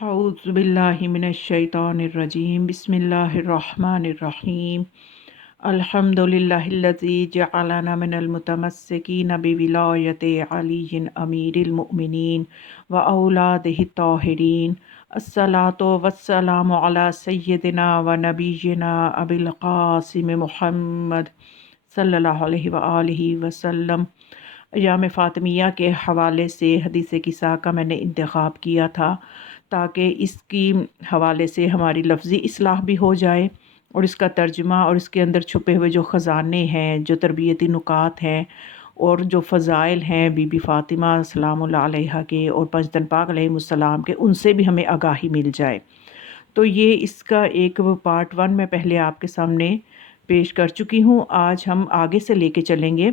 أعوذ بالله من الشيطان الرجيم بسم الله الرحمن الرحيم الحمد لله الذي جعلنا من المتمسكين بولاية علي أمير المؤمنين وأولاده الطاهرين الصلاة والسلام على سيدنا ونبينا أبي القاسم محمد صلی اللہ علیہ وآلہ وسلم۔ ایام فاطمیہ کے حوالے سے حدیث کسا کا میں نے انتخاب کیا تھا تاکہ اس کی حوالے سے ہماری لفظی اصلاح بھی ہو جائے اور اس کا ترجمہ اور اس کے اندر چھپے ہوئے جو خزانے ہیں، جو تربیتی نکات ہیں اور جو فضائل ہیں بی بی فاطمہ سلام اللہ علیہا کے اور پنجتن پاک علیہ السلام کے، ان سے بھی ہمیں آگاہی مل جائے۔ تو یہ اس کا ایک پارٹ 1 میں پہلے آپ کے سامنے پیش کر چکی ہوں۔ آج ہم آگے سے لے کے چلیں گے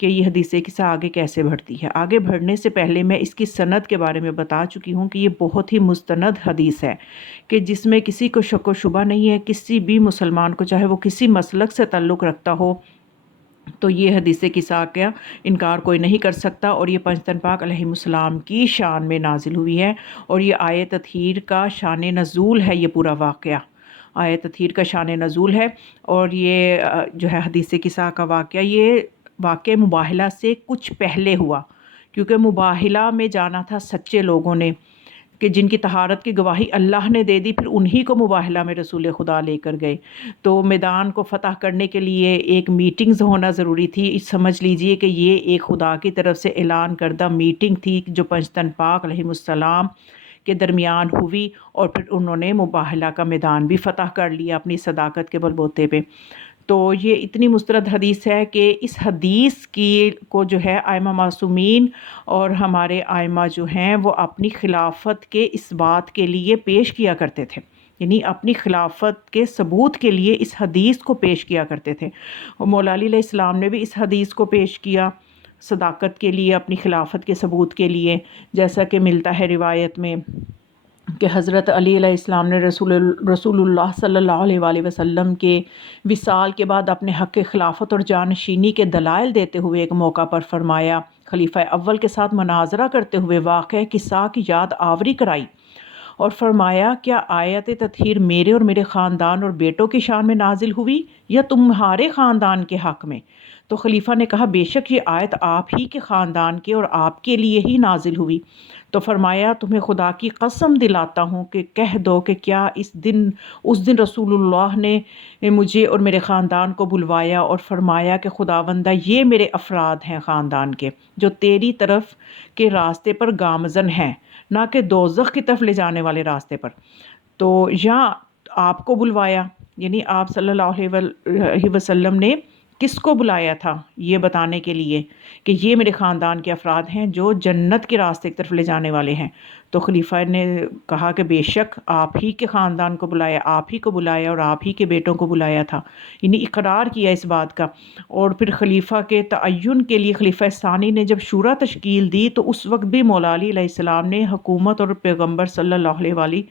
کہ یہ حدیث قصہ آگے کیسے بڑھتی ہے۔ آگے بڑھنے سے پہلے میں اس کی سند کے بارے میں بتا چکی ہوں کہ یہ بہت ہی مستند حدیث ہے کہ جس میں کسی کو شک و شبہ نہیں ہے، کسی بھی مسلمان کو چاہے وہ کسی مسلک سے تعلق رکھتا ہو تو یہ حدیث قصہ کا انکار کوئی نہیں کر سکتا، اور یہ پنجتن پاک علیہ السلام کی شان میں نازل ہوئی ہے، اور یہ آیت تطہیر کا شان نزول ہے۔ یہ پورا واقعہ آیت تطہیر کا شان نزول ہے، اور یہ جو ہے حدیث قصہ کا واقعہ، یہ واقع مباہلہ سے کچھ پہلے ہوا، کیونکہ مباہلہ میں جانا تھا سچے لوگوں نے کہ جن کی طہارت کی گواہی اللہ نے دے دی، پھر انہی کو مباہلہ میں رسول خدا لے کر گئے۔ تو میدان کو فتح کرنے کے لیے ایک میٹنگز ہونا ضروری تھی۔ سمجھ لیجئے کہ یہ ایک خدا کی طرف سے اعلان کردہ میٹنگ تھی جو پنجتن پاک علیہ السلام کے درمیان ہوئی، اور پھر انہوں نے مباہلہ کا میدان بھی فتح کر لیا اپنی صداقت کے بل بوتے پہ۔ تو یہ اتنی مستند حدیث ہے کہ اس حدیث کی کو جو ہے ائمہ معصومین اور ہمارے ائمہ جو ہیں وہ اپنی خلافت کے اس بات کے لیے پیش کیا کرتے تھے، یعنی اپنی خلافت کے ثبوت کے لیے اس حدیث کو پیش کیا کرتے تھے۔ مولا علی علیہ السلام نے بھی اس حدیث کو پیش کیا صداقت کے لیے، اپنی خلافت کے ثبوت کے لیے، جیسا کہ ملتا ہے روایت میں کہ حضرت علی علیہ السلام نے رسول اللہ صلی اللہ علیہ وآلہ وسلم کے وصال کے بعد اپنے حق خلافت اور جانشینی کے دلائل دیتے ہوئے ایک موقع پر فرمایا، خلیفہ اول کے ساتھ مناظرہ کرتے ہوئے واقعہ قصہ کی یاد آوری کرائی اور فرمایا، کیا آیت تطہیر میرے اور میرے خاندان اور بیٹوں کی شان میں نازل ہوئی یا تمہارے خاندان کے حق میں؟ تو خلیفہ نے کہا، بے شک یہ آیت آپ ہی کے خاندان کے اور آپ کے لیے ہی نازل ہوئی۔ تو فرمایا، تمہیں خدا کی قسم دلاتا ہوں کہ کہہ دو کہ کیا اس دن رسول اللہ نے مجھے اور میرے خاندان کو بلوایا اور فرمایا کہ خداوندہ یہ میرے افراد ہیں خاندان کے جو تیری طرف کے راستے پر گامزن ہیں، نہ کہ دوزخ کی طرف لے جانے والے راستے پر۔ تو یہاں آپ کو بلوایا، یعنی آپ صلی اللہ علیہ وسلم نے کس کو بلایا تھا؟ یہ بتانے کے لیے کہ یہ میرے خاندان کے افراد ہیں جو جنت کے راستے کی طرف لے جانے والے ہیں۔ تو خلیفہ نے کہا کہ بے شک آپ ہی کے خاندان کو بلایا، آپ ہی کو بلایا اور آپ ہی کے بیٹوں کو بلایا تھا، یعنی اقرار کیا اس بات کا۔ اور پھر خلیفہ کے تعین کے لیے خلیفہ ثانی نے جب شورا تشکیل دی تو اس وقت بھی مولا علی علیہ السلام نے حکومت اور پیغمبر صلی اللہ علیہ وآلہ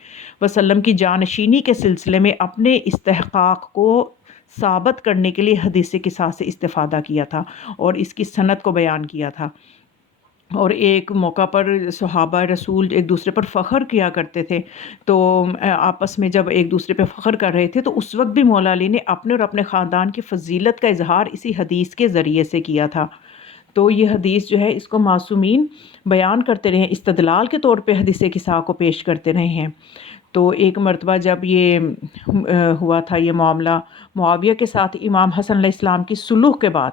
وسلم کی جانشینی کے سلسلے میں اپنے استحقاق کو ثابت کرنے کے لیے حدیث قصہ سے استفادہ کیا تھا اور اس کی سند کو بیان کیا تھا۔ اور ایک موقع پر صحابہ رسول ایک دوسرے پر فخر کیا کرتے تھے، تو آپس میں جب ایک دوسرے پہ فخر کر رہے تھے تو اس وقت بھی مولا علی نے اپنے اور اپنے خاندان کی فضیلت کا اظہار اسی حدیث کے ذریعے سے کیا تھا۔ تو یہ حدیث جو ہے اس کو معصومین بیان کرتے رہے ہیں، استدلال کے طور پہ حدیث قصہ کو پیش کرتے رہے ہیں۔ تو ایک مرتبہ جب یہ ہوا تھا یہ معاملہ معاویہ کے ساتھ امام حسن علیہ السلام کی صلح کے بعد،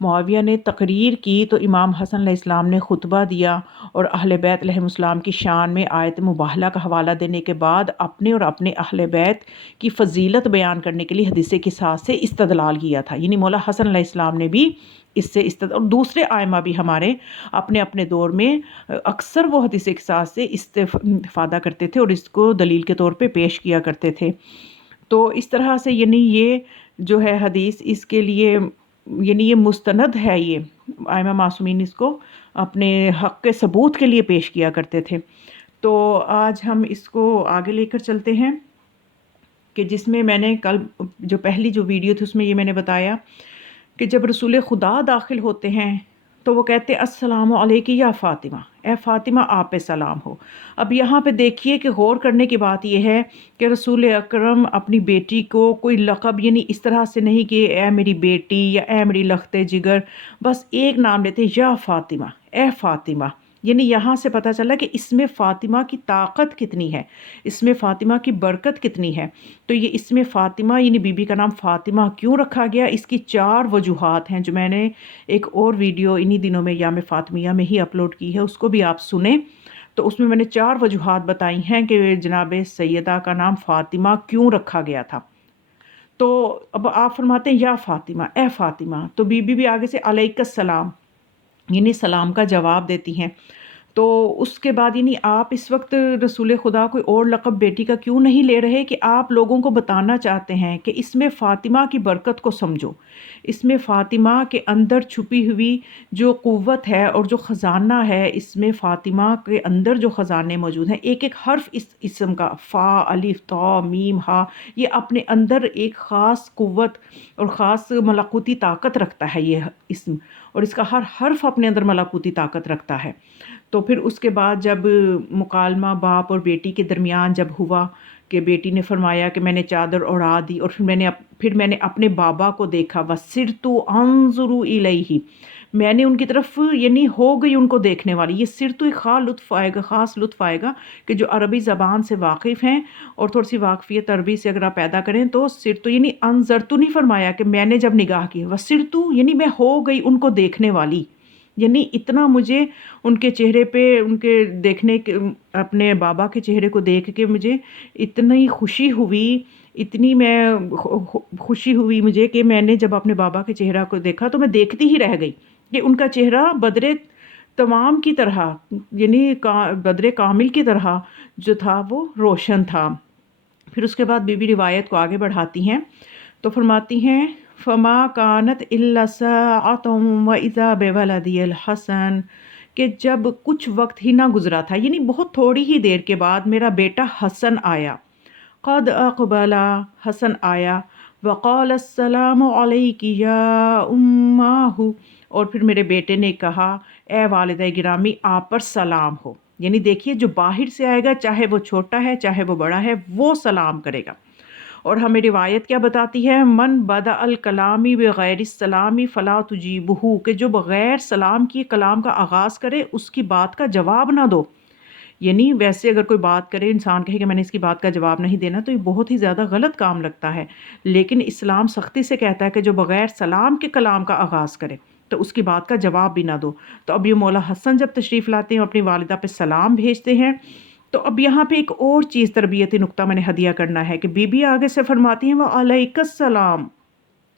معاویہ نے تقریر کی تو امام حسن علیہ السلام نے خطبہ دیا اور اہل بیت علیہ السلام کی شان میں آیت مباہلہ کا حوالہ دینے کے بعد اپنے اور اپنے اہل بیت کی فضیلت بیان کرنے کے لیے حدیث قصہ سے استدلال کیا تھا۔ یعنی مولا حسن علیہ السلام نے بھی اس سے اور دوسرے ائمہ بھی ہمارے اپنے اپنے دور میں اکثر وہ حدیث قصہ سے استفادہ کرتے تھے اور اس کو دلیل کے طور پہ پیش کیا کرتے تھے۔ تو اس طرح سے یعنی یہ جو ہے حدیث اس کے لیے یعنی یہ مستند ہے، یہ ائمہ معصومین اس کو اپنے حق کے ثبوت کے لیے پیش کیا کرتے تھے۔ تو آج ہم اس کو آگے لے کر چلتے ہیں کہ جس میں میں نے کل جو پہلی جو ویڈیو تھی اس میں یہ میں نے بتایا کہ جب رسول خدا داخل ہوتے ہیں تو وہ کہتے السلام علیک یا فاطمہ، اے فاطمہ آپ پہ سلام ہو۔ اب یہاں پہ دیکھیے کہ غور کرنے کی بات یہ ہے کہ رسول اکرم اپنی بیٹی کو کوئی لقب یعنی اس طرح سے نہیں کہ اے میری بیٹی یا اے میری لخت جگر، بس ایک نام لیتے یا فاطمہ، اے فاطمہ۔ یعنی یہاں سے پتہ چلا کہ اس میں فاطمہ کی طاقت کتنی ہے، اس میں فاطمہ کی برکت کتنی ہے۔ تو یہ اس میں فاطمہ یعنی بی بی کا نام فاطمہ کیوں رکھا گیا، اس کی 4 وجوہات ہیں جو میں نے ایک اور ویڈیو انہی دنوں میں یام فاطمیہ میں ہی اپلوڈ کی ہے، اس کو بھی آپ سنیں۔ تو اس میں نے 4 وجوہات بتائی ہیں کہ جناب سیدہ کا نام فاطمہ کیوں رکھا گیا تھا۔ تو اب آپ فرماتے ہیں یا فاطمہ، اے فاطمہ، تو بی بی بھی آگے سے علیک السلام یعنی سلام کا جواب دیتی ہیں۔ تو اس کے بعد یعنی آپ اس وقت رسول خدا کوئی اور لقب بیٹی کا کیوں نہیں لے رہے کہ آپ لوگوں کو بتانا چاہتے ہیں کہ اس میں فاطمہ کی برکت کو سمجھو، اس میں فاطمہ کے اندر چھپی ہوئی جو قوت ہے اور جو خزانہ ہے، اس میں فاطمہ کے اندر جو خزانے موجود ہیں، ایک ایک حرف اس اسم کا فا الف تا میم ہا، یہ اپنے اندر ایک خاص قوت اور خاص ملکوتی طاقت رکھتا ہے یہ اسم، اور اس کا ہر حرف اپنے اندر ملکوتی طاقت رکھتا ہے۔ تو پھر اس کے بعد جب مکالمہ باپ اور بیٹی کے درمیان جب ہوا کہ بیٹی نے فرمایا کہ میں نے چادر اڑا دی، اور پھر میں نے اپنے بابا کو دیکھا، وَسِرْتُ أَنظُرُ إِلَيْهِ، میں نے ان کی طرف یعنی ہو گئی ان کو دیکھنے والی۔ یہ سر ایک خاص لطف آئے گا کہ جو عربی زبان سے واقف ہیں اور تھوڑی سی واقفیت عربی سے اگر آپ پیدا کریں تو سر یعنی انظرتو نہیں فرمایا کہ میں نے جب نگاہ کی، وَسِرْتُ یعنی میں ہو گئی ان کو دیکھنے والی، یعنی اتنا مجھے ان کے چہرے پہ ان کے دیکھنے کے، اپنے بابا کے چہرے کو دیکھ کے مجھے اتنی خوشی ہوئی، اتنی میں خوشی ہوئی مجھے کہ میں نے جب اپنے بابا کے چہرہ کو دیکھا تو میں دیکھتی ہی رہ گئی کہ ان کا چہرہ بدر تمام کی طرح یعنی بدر کامل کی طرح جو تھا وہ روشن تھا۔ پھر اس کے بعد بی بی روایت کو آگے بڑھاتی ہیں تو فرماتی ہیں فما کانت الا ساعۃ واذا بولدی الحسن، کہ جب کچھ وقت ہی نہ گزرا تھا یعنی بہت تھوڑی ہی دیر کے بعد میرا بیٹا حسن آیا، قد اقبلا، حسن آیا، وقال السلام علیک یا اماہ، اور پھر میرے بیٹے نے کہا اے والدہ گرامی آپ پر سلام ہو۔ یعنی دیکھیے جو باہر سے آئے گا چاہے وہ چھوٹا ہے چاہے وہ بڑا ہے وہ سلام کرے گا۔ اور ہمیں روایت کیا بتاتی ہے، من بدأ الکلامی بغیر السلامی فلا تجیبہ، کہ جو بغیر سلام کی کلام کا آغاز کرے اس کی بات کا جواب نہ دو۔ یعنی ویسے اگر کوئی بات کرے انسان کہے کہ میں نے اس کی بات کا جواب نہیں دینا تو یہ بہت ہی زیادہ غلط کام لگتا ہے، لیکن اسلام سختی سے کہتا ہے کہ جو بغیر سلام کے کلام کا آغاز کرے تو اس کی بات کا جواب بھی نہ دو۔ تو اب یہ مولا حسن جب تشریف لاتے ہیں اپنی والدہ پہ سلام بھیجتے ہیں، تو اب یہاں پہ ایک اور چیز تربیتی نقطہ میں نے ہدیہ کرنا ہے کہ بی بی آگے سے فرماتی ہیں وعلیک السلام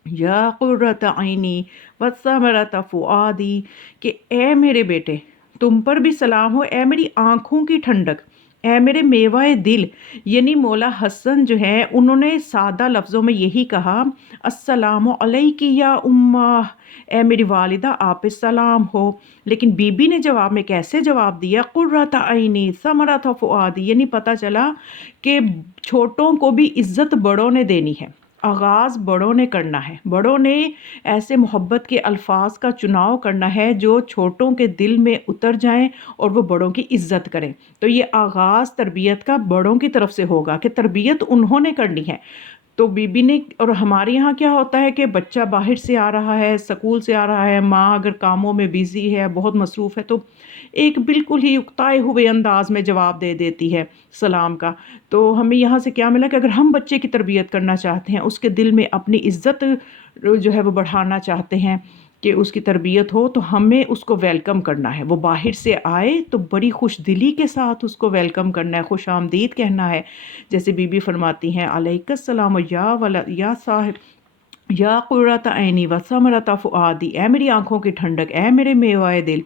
یا قرۃ عینی وثمرۃ فؤادی، کہ اے میرے بیٹے تم پر بھی سلام ہو، اے میری آنکھوں کی ٹھنڈک، اے میرے میوہ دل۔ یعنی مولا حسن جو ہے انہوں نے سادہ لفظوں میں یہی کہا السلام علیک یا امہ، اے میری والدہ آپ پہ سلام ہو، لیکن بی بی نے جواب میں کیسے جواب دیا، قرۃ عینی ثمرۃ فؤادی، یعنی پتہ چلا کہ چھوٹوں کو بھی عزت بڑوں نے دینی ہے، آغاز بڑوں نے کرنا ہے، بڑوں نے ایسے محبت کے الفاظ کا چناؤ کرنا ہے جو چھوٹوں کے دل میں اتر جائیں اور وہ بڑوں کی عزت کریں۔ تو یہ آغاز تربیت کا بڑوں کی طرف سے ہوگا کہ تربیت انہوں نے کرنی ہے۔ تو بی بی نے، اور ہمارے یہاں کیا ہوتا ہے کہ بچہ باہر سے آ رہا ہے، سکول سے آ رہا ہے، ماں اگر کاموں میں بیزی ہے، بہت مصروف ہے، تو ایک بالکل ہی اکتائے ہوئے انداز میں جواب دے دیتی ہے سلام کا۔ تو ہمیں یہاں سے کیا ملا کہ اگر ہم بچے کی تربیت کرنا چاہتے ہیں، اس کے دل میں اپنی عزت جو ہے وہ بڑھانا چاہتے ہیں کہ اس کی تربیت ہو، تو ہمیں اس کو ویلکم کرنا ہے۔ وہ باہر سے آئے تو بڑی خوش دلی کے ساتھ اس کو ویلکم کرنا ہے، خوش آمدید کہنا ہے، جیسے بی بی فرماتی ہیں علیک السلام یا صاحب یا قرۃ عینی وثمرۃ فؤادی، اے میری آنکھوں کی ٹھنڈک، اے میرے میوہ دل۔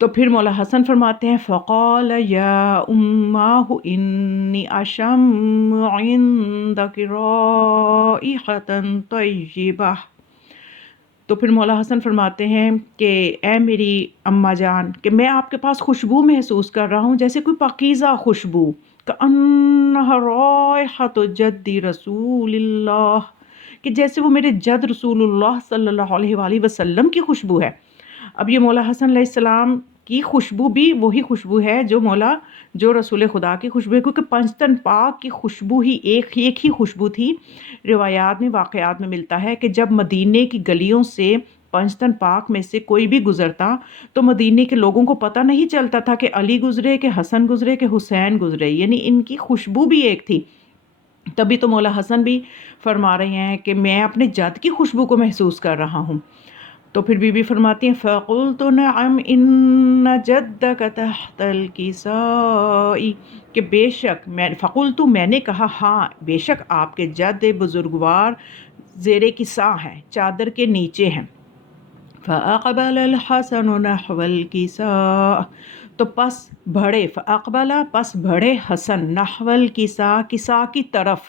تو پھر مولا حسن فرماتے ہیں فقال یا اماہ انی اشم عندک رائحۃ طیبہ، تو پھر مولا حسن فرماتے ہیں کہ اے میری اماں جان، کہ میں آپ کے پاس خوشبو محسوس کر رہا ہوں جیسے کوئی پاکیزہ خوشبو، کأنہا رائحۃ جدی رسول اللہ، کہ جیسے وہ میرے جد رسول اللہ صلی اللہ علیہ وآلہ وسلم کی خوشبو ہے۔ اب یہ مولا حسن علیہ السلام کی خوشبو بھی وہی خوشبو ہے جو رسول خدا کی خوشبو ہے، کیونکہ پنجتن پاک کی خوشبو ہی ایک ہی خوشبو تھی۔ روایات میں واقعات میں ملتا ہے کہ جب مدینے کی گلیوں سے پنجتن پاک میں سے کوئی بھی گزرتا تو مدینے کے لوگوں کو پتہ نہیں چلتا تھا کہ علی گزرے، کہ حسن گزرے، کہ حسین گزرے، یعنی ان کی خوشبو بھی ایک تھی۔ تبھی تو مولا حسن بھی فرما رہے ہیں کہ میں اپنے جد کی خوشبو کو محسوس کر رہا ہوں۔ تو پھر بی بی فرماتی ہیں فَقُلْتُ نَعَمْ إِنَّ جَدَّكَ تَحْتَ الْكِسَاءِ، کہ بے شک فَقُلْتُ میں نے کہا ہاں بے شک آپ کے جد بزرگوار زیر کساء ہیں، چادر کے نیچے ہیں۔ فَأَقْبَلَ الْحَسَنُ نَحْوَ الْكِسَاءِ، تو پس بڑھے، فَأَقْبَلَ پس بڑھے حسن نحو الکساء کساء کی طرف،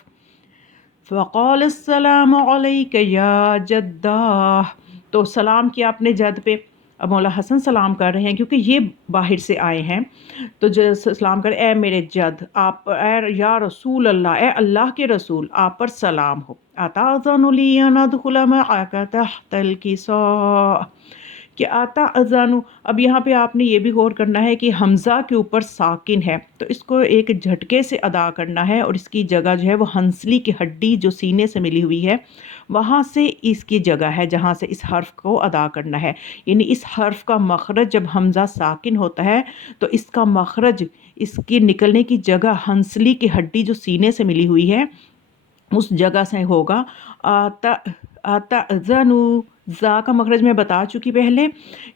فَقَالَ السَّلَامُ عَلَيْكَ يَا جَدَّاهِ، تو سلام کیا اپنے جد پہ۔ اب مولا حسن سلام کر رہے ہیں کیونکہ یہ باہر سے آئے ہیں، تو جو سلام کر اے میرے جد، آپ اے یا رسول اللہ، اے اللہ کے رسول، آپ پر سلام ہو۔ أَتَأْذَنُ لِي أَنْ أَدْخُلَ مَعَكَ تَحْتَ الْكِسَاءِ، کہ آتا اذانو، اب یہاں پہ آپ نے یہ بھی غور کرنا ہے کہ حمزہ کے اوپر ساکن ہے تو اس کو ایک جھٹکے سے ادا کرنا ہے، اور اس کی جگہ جو ہے وہ ہنسلی کی ہڈی جو سینے سے ملی ہوئی ہے وہاں سے اس کی جگہ ہے جہاں سے اس حرف کو ادا کرنا ہے، یعنی اس حرف کا مخرج جب حمزہ ساکن ہوتا ہے تو اس کا مخرج، اس کی نکلنے کی جگہ ہنسلی کی ہڈی جو سینے سے ملی ہوئی ہے اس جگہ سے ہوگا۔ آتَأْذَنُ، زا کا مخرج میں بتا چکی پہلے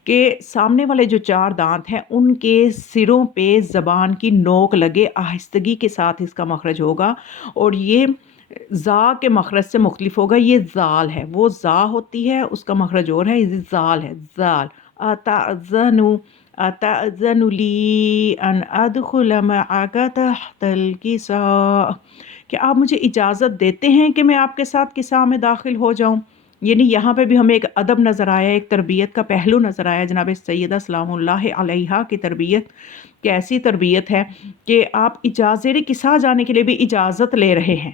کہ سامنے والے جو چار دانت ہیں ان کے سروں پہ زبان کی نوک لگے، آہستگی کے ساتھ اس کا مخرج ہوگا، اور یہ زا کے مخرج سے مختلف ہوگا۔ یہ زال ہے، وہ زا ہوتی ہے اس کا مخرج اور ہے، یہ زال ہے، زال۔ أَتَأْذَنُ لِي أَنْ أَدْخُلَ مَعَكَ تَحْتَ الْكِسَاءِ، کہ آپ مجھے اجازت دیتے ہیں کہ میں آپ کے ساتھ کساء میں داخل ہو جاؤں۔ یعنی یہاں پہ بھی ہمیں ایک ادب نظر آیا، ایک تربیت کا پہلو نظر آیا، جناب سیدہ سلام اللہ علیہا کی تربیت کیسی تربیت ہے کہ آپ اجازت کساء جانے کے لیے بھی اجازت لے رہے ہیں۔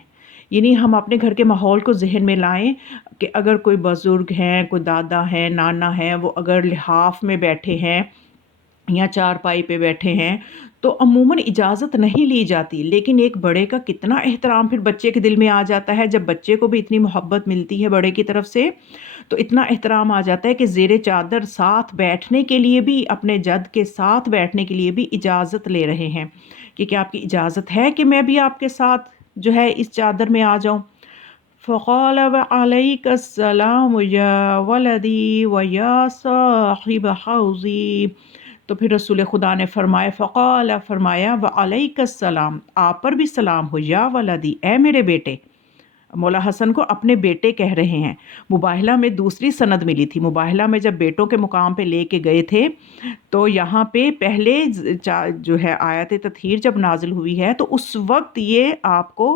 یعنی ہم اپنے گھر کے ماحول کو ذہن میں لائیں کہ اگر کوئی بزرگ ہیں، کوئی دادا ہیں، نانا ہیں، وہ اگر لحاف میں بیٹھے ہیں یا چارپائی پہ بیٹھے ہیں تو عموماً اجازت نہیں لی جاتی، لیکن ایک بڑے کا کتنا احترام پھر بچے کے دل میں آ جاتا ہے، جب بچے کو بھی اتنی محبت ملتی ہے بڑے کی طرف سے تو اتنا احترام آ جاتا ہے کہ زیر چادر ساتھ بیٹھنے کے لیے بھی، اپنے جد کے ساتھ بیٹھنے کے لیے بھی اجازت لے رہے ہیں کہ کیا آپ کی اجازت ہے کہ میں بھی آپ کے ساتھ جو ہے اس چادر میں آ جاؤں۔ فقال وعليك السلام یا ولدی ویا صاحب حوضی، تو پھر رسول خدا نے فرمایا، فقال فرمایا، وعلیک السلام، آپ پر بھی سلام ہو، یا ولدی اے میرے بیٹے۔ مولا حسن کو اپنے بیٹے کہہ رہے ہیں۔ مباہلہ میں دوسری سند ملی تھی، مباہلہ میں جب بیٹوں کے مقام پہ لے کے گئے تھے تو یہاں پہ پہلے جو ہے آیت تطہیر جب نازل ہوئی ہے تو اس وقت یہ آپ کو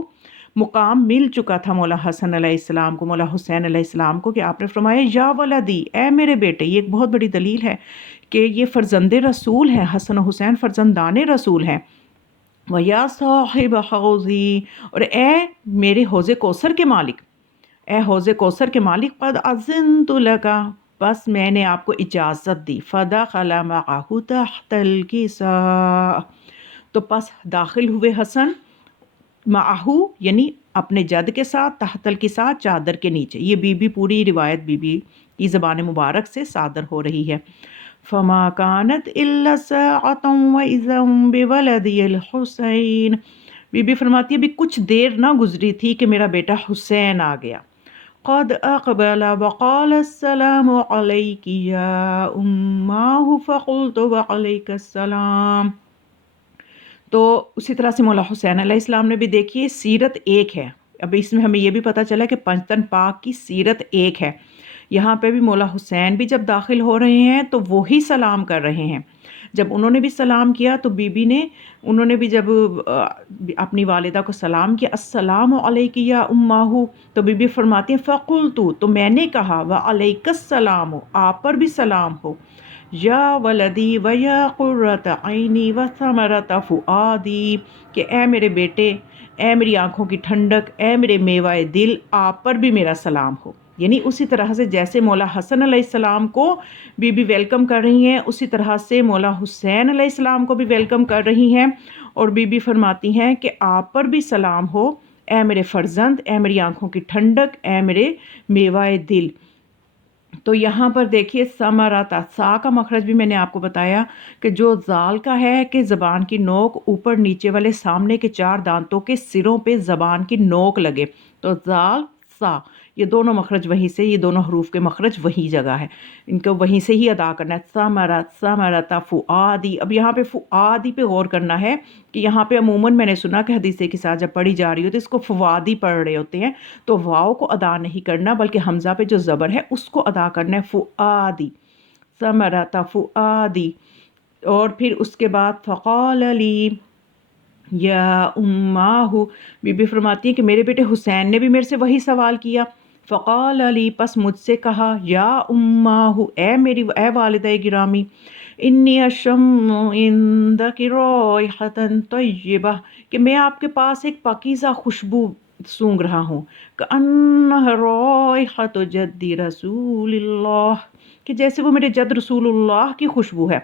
مقام مل چکا تھا مولا حسن علیہ السلام کو، مولا حسین علیہ السلام کو، کہ آپ نے فرمایا یا ولدی اے میرے بیٹے۔ یہ ایک بہت بڑی دلیل ہے کہ یہ فرزند رسول ہیں، حسن و حسین فرزندان رسول ہیں۔ وَيَا صَاحِبَ حَوْضِي، اور اے میرے حوض کوثر کے مالک، اے حوض کوثر کے مالک، قَدْ أَذِنْتُ لَكَ، بس میں نے آپ کو اجازت دی، فَدَخَلَ مَعَهُ تَحْتَ الْكِسَاءِ، تو پس داخل ہوئے حسن معہو یعنی اپنے جد کے ساتھ، تحت الکساء چادر کے نیچے۔ یہ بی بی پوری روایت بی بی کی زبان مبارک سے صادر ہو رہی ہے۔ فما كانت الا ساعة واذا بولدي الحسین، بی بی فرماتی ہے بھی کچھ دیر نہ گزری تھی کہ میرا بیٹا حسین آ گیا۔ قد اقبل وقال السلام عليك يا اماه فقلت وعليك السلام، تو اسی طرح سے مولا حسین علیہ السلام نے بھی دیکھیے سیرت ایک ہے۔ اب اس میں ہمیں یہ بھی پتہ چلا کہ پنجتن پاک کی سیرت ایک ہے۔ یہاں پہ بھی مولا حسین بھی جب داخل ہو رہے ہیں تو وہی سلام کر رہے ہیں۔ جب انہوں نے بھی سلام کیا تو بی بی نے، انہوں نے بھی جب اپنی والدہ کو سلام کیا، السلام علیک یا اماہ، تو بی بی فرماتی ہیں فقلتو، تو میں نے کہا، وعلیک السلام، آپ پر بھی سلام ہو، یا ولدی ویا قرۃ عینی وثمرۃ فؤادی، کہ اے میرے بیٹے، اے میری آنکھوں کی ٹھنڈک، اے میرے میوہ دل، آپ پر بھی میرا سلام ہو۔ یعنی اسی طرح سے جیسے مولا حسن علیہ السلام کو بی بی ویلکم کر رہی ہیں، اسی طرح سے مولا حسین علیہ السلام کو بھی ویلکم کر رہی ہیں، اور بی بی فرماتی ہیں کہ آپ پر بھی سلام ہو، اے میرے فرزند، اے میری آنکھوں کی ٹھنڈک، اے میرے میوائے دل۔ تو یہاں پر دیکھیے ثمرۃ، سا کا مخرج بھی میں نے آپ کو بتایا کہ جو زال کا ہے کہ زبان کی نوک اوپر نیچے والے سامنے کے 4 دانتوں کے سروں پہ زبان کی نوک لگے، تو زال سا، یہ دونوں مخرج وہیں سے، یہ دونوں حروف کے مخرج وہی جگہ ہے، ان کو وہیں سے ہی ادا کرنا ہے۔ ثمرۃ فؤادی، اب یہاں پہ فؤادی پہ غور کرنا ہے کہ یہاں پہ عموماً میں نے سنا کہ حدیث کے ساتھ جب پڑھی جا رہی ہو تو اس کو فوادی پڑھ رہے ہوتے ہیں، تو واو کو ادا نہیں کرنا بلکہ حمزہ پہ جو زبر ہے اس کو ادا کرنا ہے، فؤادی، ثمرۃ فؤادی۔ اور پھر اس کے بعد فقال لی یا اماہ، بی بی فرماتی ہیں کہ میرے بیٹے حسین نے بھی میرے سے وہی سوال کیا، فقال لی، پس مجھ سے کہا، یا اماہ، اے والدہ گرامی، انی اشم عندک رائحۃ طیبہ، کہ میں آپ کے پاس ایک پاکیزہ خوشبو سونگھ رہا ہوں، کأنہ رائحۃ جدی رسول اللہ، کہ جیسے وہ میرے جد رسول اللہ کی خوشبو ہے۔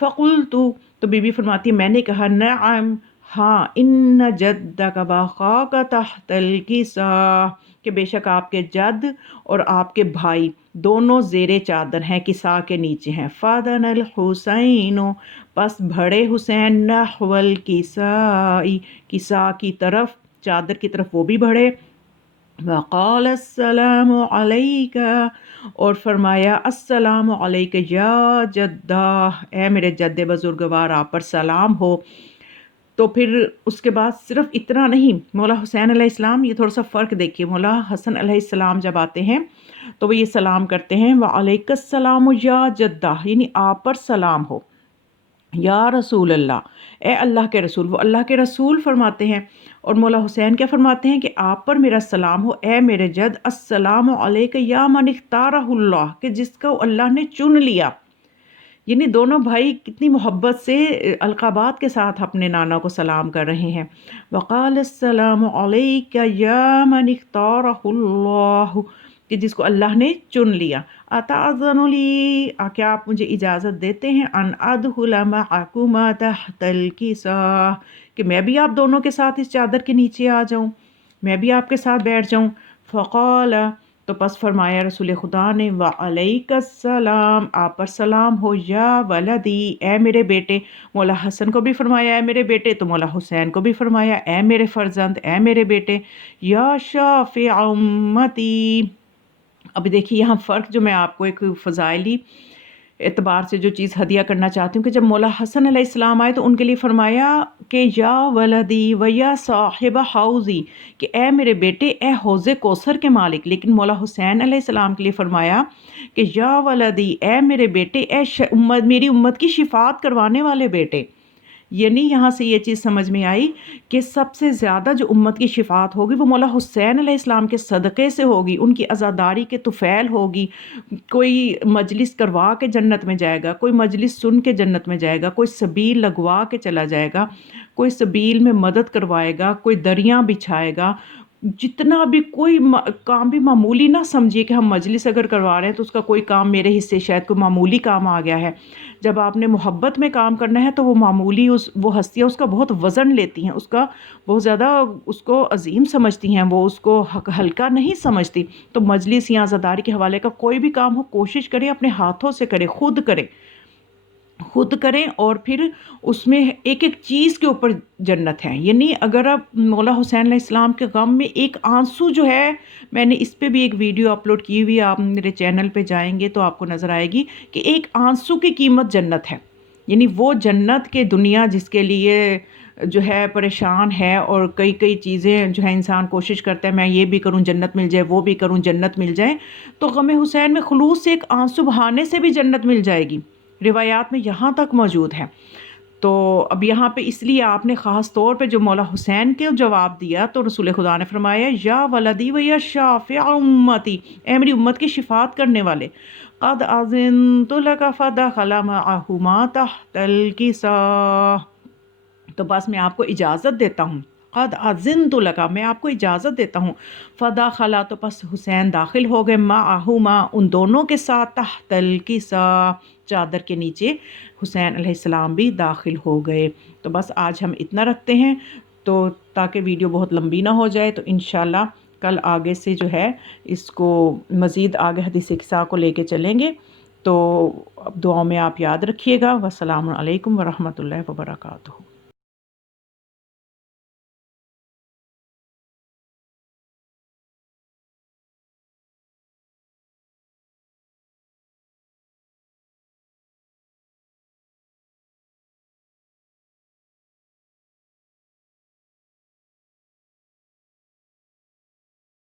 فقلت، تو بی بی فرماتی ہے میں نے کہا، نعم، ہاں، ان جدک باخاک تحت الکساء، کہ بے شک آپ کے جد اور آپ کے بھائی دونوں زیر چادر ہیں، کساء کے نیچے ہیں۔ فادن الحسین، پس بڑھے حسین، نحو الکساء، کساء کی طرف، چادر کی طرف وہ بھی بڑھے۔ وقال السلام علیک، اور فرمایا السلام علیک یا جدہ، اے میرے جد بزرگوار، آپ پر سلام ہو۔ تو پھر اس کے بعد صرف اتنا نہیں، مولا حسین علیہ السلام، یہ تھوڑا سا فرق دیکھیے، مولا حسن علیہ السلام جب آتے ہیں تو وہ یہ سلام کرتے ہیں، وعلیک السلام یا جدہ، یعنی آپ پر سلام ہو، یا رسول اللہ، اے اللہ کے رسول، وہ اللہ کے رسول فرماتے ہیں، اور مولا حسین کیا فرماتے ہیں کہ آپ پر میرا سلام ہو، اے میرے جد، السلام علیک یا من اختارہ اللہ، کہ جس کو اللہ نے چن لیا۔ یعنی دونوں بھائی کتنی محبت سے القابات کے ساتھ اپنے نانا کو سلام کر رہے ہیں۔ وقال السلام علیک یا من اختارہ اللہ، کہ جس کو اللہ نے چن لیا۔ اتاذن لی، کیا آپ مجھے اجازت دیتے ہیں، ان ادخل معکما تحت الکساء، کہ میں بھی آپ دونوں کے ساتھ اس چادر کے نیچے آ جاؤں، میں بھی آپ کے ساتھ بیٹھ جاؤں۔ فقال، تو پس فرمایا رسول خدا نے، وعلیک السلام، آپ پر سلام ہو، یا ولدی، اے میرے بیٹے، مولا حسن کو بھی فرمایا اے میرے بیٹے، تو مولا حسین کو بھی فرمایا اے میرے فرزند، اے میرے بیٹے، یا شافع امتی۔ اب دیکھیے یہاں فرق جو میں آپ کو ایک فضائلی اعتبار سے جو چیز ہدیہ کرنا چاہتی ہوں، کہ جب مولا حسن علیہ السلام آئے تو ان کے لیے فرمایا کہ یا ولدی و یا صاحب حوضی، کہ اے میرے بیٹے، اے حوض کوثر کے مالک، لیکن مولا حسین علیہ السلام کے لیے فرمایا کہ یا ولدی، اے میرے بیٹے، میری امت کی شفاعت کروانے والے بیٹے۔ یعنی یہاں سے یہ چیز سمجھ میں آئی کہ سب سے زیادہ جو امت کی شفاعت ہوگی وہ مولا حسین علیہ السلام کے صدقے سے ہوگی، ان کی عزاداری کے طفیل ہوگی۔ کوئی مجلس کروا کے جنت میں جائے گا، کوئی مجلس سن کے جنت میں جائے گا، کوئی سبیل لگوا کے چلا جائے گا، کوئی سبیل میں مدد کروائے گا، کوئی دریاں بچھائے گا، جتنا بھی کوئی کام بھی معمولی نہ سمجھیے کہ ہم مجلس اگر کروا رہے ہیں تو اس کا کوئی کام میرے حصے شاید کوئی معمولی کام آ گیا ہے۔ جب آپ نے محبت میں کام کرنا ہے تو وہ معمولی وہ ہستیاں اس کا بہت وزن لیتی ہیں، اس کا بہت زیادہ اس کو عظیم سمجھتی ہیں، وہ اس کو ہلکا نہیں سمجھتی۔ تو مجلس یا عزاداری کے حوالے کا کوئی بھی کام ہو، کوشش کریں اپنے ہاتھوں سے کریں، خود کریں، اور پھر اس میں ایک ایک چیز کے اوپر جنت ہے۔ یعنی اگر آپ مولا حسین علیہ السلام کے غم میں ایک آنسو جو ہے، میں نے اس پہ بھی ایک ویڈیو اپلوڈ کی ہوئی، آپ میرے چینل پہ جائیں گے تو آپ کو نظر آئے گی کہ ایک آنسو کی قیمت جنت ہے۔ یعنی وہ جنت کے دنیا جس کے لیے جو ہے پریشان ہے، اور کئی چیزیں جو ہے انسان کوشش کرتا ہے میں یہ بھی کروں جنت مل جائے، وہ بھی کروں جنت مل جائے، تو غم حسین میں خلوص سے ایک آنسو بہانے سے بھی جنت مل جائے گی، روایات میں یہاں تک موجود ہے۔ تو اب یہاں پہ اس لیے آپ نے خاص طور پہ جو مولا حسین کے جواب دیا تو رسول خدا نے فرمایا یا ولدی و یا شافع امتی، اے میری امت کی شفاعت کرنے والے، قد اذنت لک فدخل معہما تحت الکساء، تو بس میں آپ کو اجازت دیتا ہوں قد اذنت لک، میں آپ کو اجازت دیتا ہوں، فدخلا، تو پس حسین داخل ہو گئے، معہما، ان دونوں کے ساتھ، تحت الکساء، چادر کے نیچے حسین علیہ السلام بھی داخل ہو گئے۔ تو بس آج ہم اتنا رکھتے ہیں، تو تاکہ ویڈیو بہت لمبی نہ ہو جائے، تو انشاءاللہ کل آگے سے جو ہے اس کو مزید آگے حدیث کساء کو لے کے چلیں گے۔ تو دعاؤں میں آپ یاد رکھیے گا۔ والسلام علیکم ورحمۃ اللہ وبرکاتہ۔